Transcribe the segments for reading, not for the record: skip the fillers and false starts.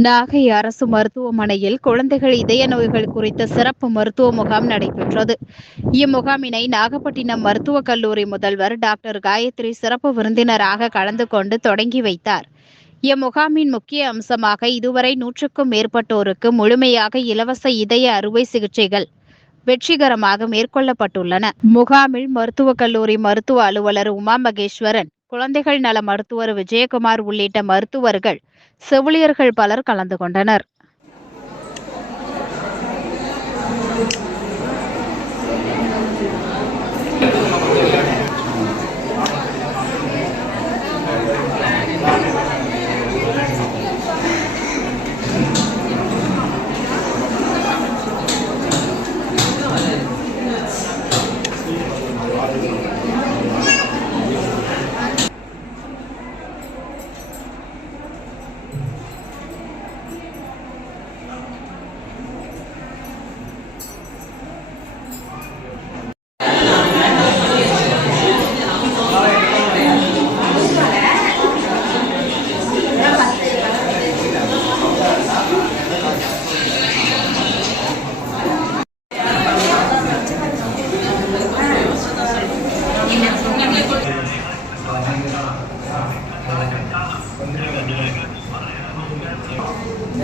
நாகை அரசு மருத்துவமனையில் குழந்தைகள் இதய நோய்கள் குறித்த சிறப்பு மருத்துவ முகாம் நடைபெற்றது. இம்முகாமினை நாகப்பட்டினம் மருத்துவக் கல்லூரி முதல்வர் டாக்டர் காயத்ரி சிறப்பு விருந்தினராக கலந்து கொண்டு தொடங்கி வைத்தார். இம்முகாமின் முக்கிய அம்சமாக இதுவரை 100க்கும் மேற்பட்டோருக்கு முழுமையாக இலவச இதய அறுவை சிகிச்சைகள் வெற்றிகரமாக மேற்கொள்ளப்பட்டுள்ளன. முகாமில் மருத்துவக் கல்லூரி மருத்துவ அலுவலர் உமா மகேஸ்வரன், குழந்தைகள் நல மருத்துவர் விஜயகுமார் உள்ளிட்ட மருத்துவர்கள், செவிலியர்கள் பலர் கலந்து கொண்டனர்.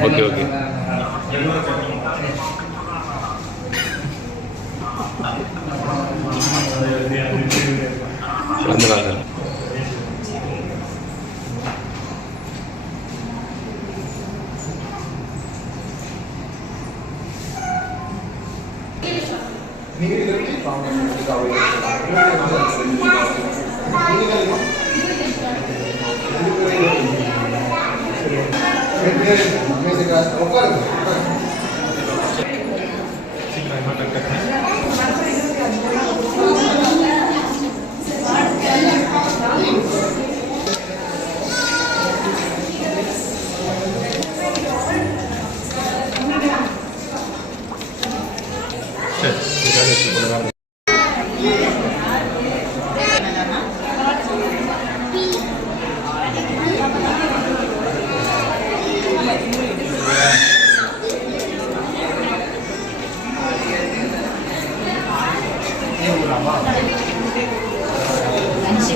ஓகே ஓகே வந்துடாது.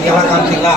இதெல்லாம் காமிச்சிங்களா?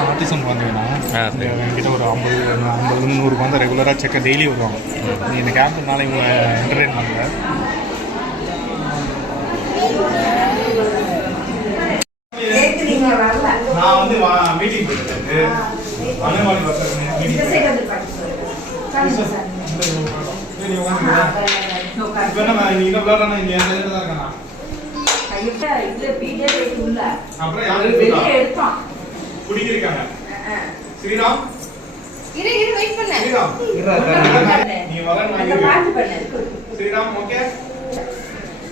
ஆர்டிசம் பார்த்தீங்கன்னா என்கிட்ட ஒரு 50-100 குழந்தை ரெகுலராக செக்க டெய்லி வருவாங்க. இந்த கேம்ப்னால இவங்க என்டர்டெயின் பண்ணல. நான் வந்து மீட்டிங் போயிட்டு அங்கன்வாடி அப்புறம் யாரும் குடிக்கிறாங்க. ஸ்ரீராம் நீ வர ஸ்ரீராம் ஓகே.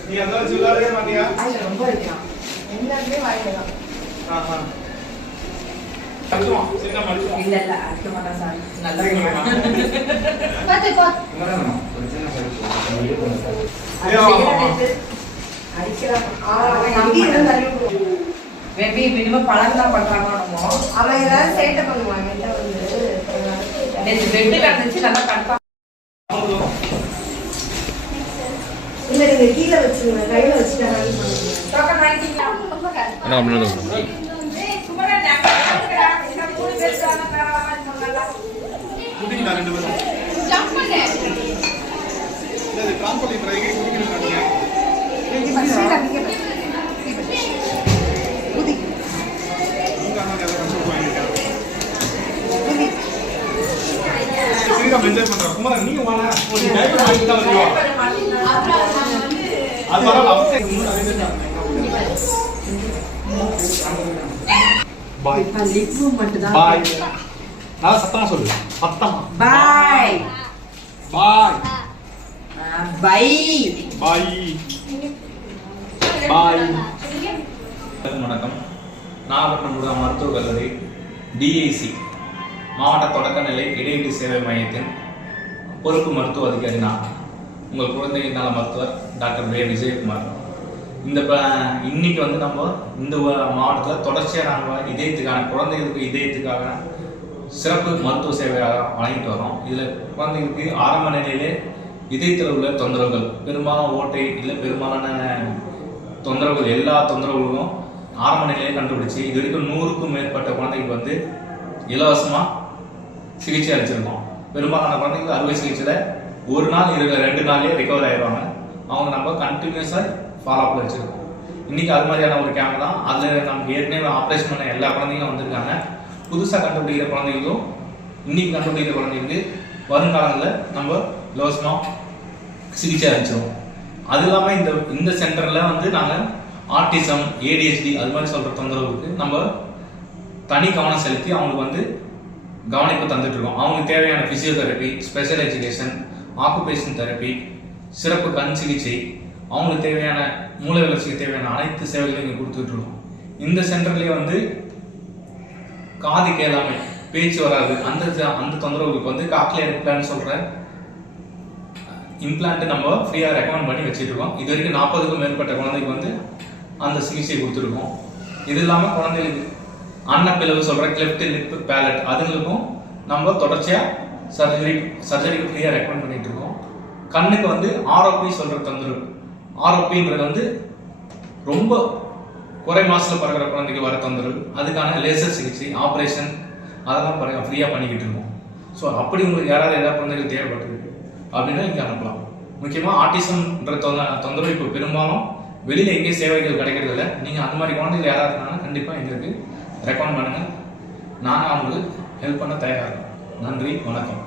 நீ அந்த சொல்லாதே மாட்டியா? இல்ல இல்ல அடிக்க மாட்டேன் சார். நல்லா மேபி மினிமம் பழம் தான் பண்றாங்க. அவன் ஏதாவது சேட்டை பண்ணுவாங்க. பெட்டு கிடந்துச்சு நல்லா கன்ஃபார்ம். இல்ல நீங்க கீழே வச்சுருங்க, கையில வச்சுட்டு டோக்கன் வாங்கிட்டீங்களா? என்ன பண்ணுறது என்ஜாய் பண்றேன். குமார் நீங்க வாங்க. ஒரு டைம் வாங்கி தான் வருவா. அது வரல. பாய். லிப் மட்டும் தான். பாய். நான் சத்தமா சொல்லு. சத்தமா. பாய். பாய். பை. பாய். பாய். வணக்கம். நாகப்பட்டினம் மருத்துவக் கல்லூரி டிஐசி மாவட்ட தொடக்கநிலை இடையீட்டு சேவை மையத்தின் பொறுப்பு மருத்துவ அதிகாரி நான், உங்கள் குழந்தை நல மருத்துவர் டாக்டர் வே விஜயகுமார். இன்னைக்கு வந்து நம்ம இந்த மாவட்டத்தில் தொடர்ச்சியாக நாங்கள் இதயத்துக்கான குழந்தைகளுக்கு இதயத்துக்காக சிறப்பு மருத்துவ சேவையாக வழங்கிட்டு வரோம். இதில் குழந்தைகளுக்கு ஆரம்ப நிலையிலே இதயத்தில் உள்ள தொந்தரவுகள், பெரும்பாலும் ஓட்டை இல்லை பெரும்பாலான தொந்தரவுகள், எல்லா தொந்தரவுகளும் ஆரம்ப நிலையை கண்டுபிடிச்சி இது வரைக்கும் 100க்கும் மேற்பட்ட குழந்தைகளுக்கு வந்து இலவசமாக சிகிச்சை அளிச்சிருக்கோம். பெரும்பாலான குழந்தைங்களுக்கு அறுவை சிகிச்சையில் ஒரு நாள் 2 நாள்லேயே ரிகவர் ஆயிடுவாங்க. அவங்க நம்ம கண்டினியூஸாக ஃபாலோஅப்பில் வச்சுருக்கோம். இன்றைக்கி அது மாதிரியான ஒரு கேம்ப் தான். அதில் நமக்கு ஏற்கனவே ஆப்ரேஷன் பண்ண எல்லா குழந்தைங்களும் வந்திருக்காங்க. புதுசாக கண்டுபிடிக்கிற குழந்தைங்களும் இன்றைக்கி கண்டுபிடிக்கிற குழந்தைங்களுக்கு வருங்காலங்களில் நம்ம இலவசமாக சிகிச்சை அளிச்சிருவோம். அது இல்லாமல் இந்த சென்டரில் வந்து நாங்கள் ஆர்டிசம், ஏடிஹெச்டி அது மாதிரி சொல்கிற தொந்தரவுக்கு நம்ம தனி கவனம் செலுத்தி அவங்களுக்கு வந்து கவனிப்பு தந்துட்டு இருக்கோம். அவங்களுக்கு தேவையான physiotherapy, special education, occupation therapy, சிறப்பு கண் சிகிச்சை, அவங்களுக்கு தேவையான மூளை வளர்ச்சிக்கு தேவையான அனைத்து சேவைகளையும் இங்கே கொடுத்துட்டு இருக்கோம். இந்த சென்டர்லேயே வந்து காது கேளாமை, பேச்சு வராது, அந்த தொந்தரவுகளுக்கு வந்து காக்லியர் இம்ப்ளான்ட் சொல்கிற இம்ப்ளான்ட் நம்ம ஃப்ரீயாக ரெக்கமெண்ட் பண்ணி வச்சுட்டு இருக்கோம். இது வரைக்கும் 40க்கும் மேற்பட்ட குழந்தைக்கு வந்து அந்த சிகிச்சை கொடுத்துருக்கோம். இது இல்லாமல் குழந்தைகளுக்கு அன்னப்பிளவு சொல்கிற கிளெஃப்ட் லிப் பேலட் அதுங்களுக்கும் நம்ம தொடர்ச்சியாக சர்ஜரிக்கு ஃப்ரீயாக ரெக்கமெண்ட் பண்ணிட்டு இருக்கோம். கண்ணுக்கு வந்து ஆர்ஓபி சொல்கிற தொந்தரவு, ஆர்ஓபின்றது வந்து ரொம்ப குறை மாசத்தில் பறக்கிற குழந்தைக்கு வர தொந்தரவு, அதுக்கான லேசர் சிகிச்சை, ஆப்ரேஷன் அதெல்லாம் ஃப்ரீயாக பண்ணிக்கிட்டு இருக்கோம். ஸோ அப்படி உங்களுக்கு யாராவது ஏதாவது குழந்தைகள் தேவைப்பட்டிருக்கு அப்படின்னா இங்கே அனுப்பலாம். முக்கியமாக ஆர்டிசம்ன்ற தொந்தரவு இப்போ பெரும்பாலும் வெளியில் எங்கே சேவைகள் கிடைக்கிறது இல்லை. நீங்கள் அந்த மாதிரி குழந்தைகள் யாராவது இருந்தாங்கன்னா கண்டிப்பாக எங்களுக்கு ரெக்கமெண்ட் பண்ணுங்கள். நாங்கள் அவங்களுக்கு ஹெல்ப் பண்ண தயாராக இருக்கோம். நன்றி, வணக்கம்.